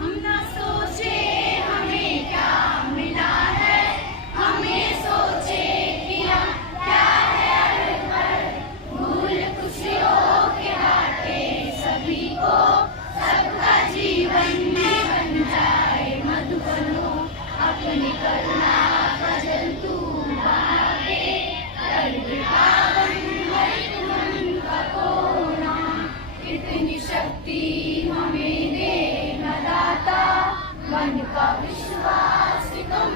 हम न सोचे हमें क्या मिला है, हमें सोचे कि हम क्या है अड़कर, भूल खुशियों के बाटे सभी को, सबका जीवन में बन जाए मधुबनो, अपनी करुणा का जल तू बहा दे, कर दे पावन हर मन का कोना, इतनी शक्ति हमें दे न दाता, मन का विश्वास कम